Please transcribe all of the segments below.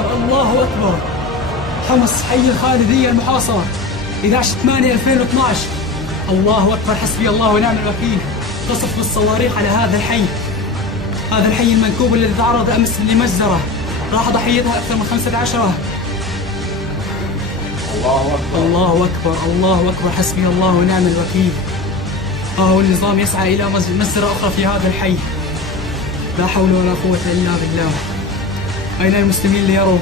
أكبر الله أكبر. حمص حي الخالدية المحاصرة 11/8/2012. الله أكبر، حسبي الله ونعم الوكيل. قصف بالصواريخ على هذا الحي، هذا الحي المنكوب الذي تعرض أمس لمجزرة راح ضحيتها أكثر من 15. الله أكبر الله أكبر الله أكبر، حسبي الله ونعم الوكيل. هو النظام يسعى إلى مجزرة أخرى في هذا الحي. لا حول ولا قوة إلا بالله. أين المسلمين ليروا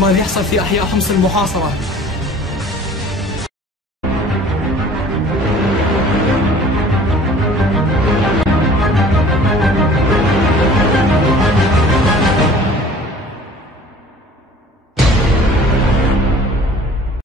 ماذا يحصل في أحياء حمص المحاصرة؟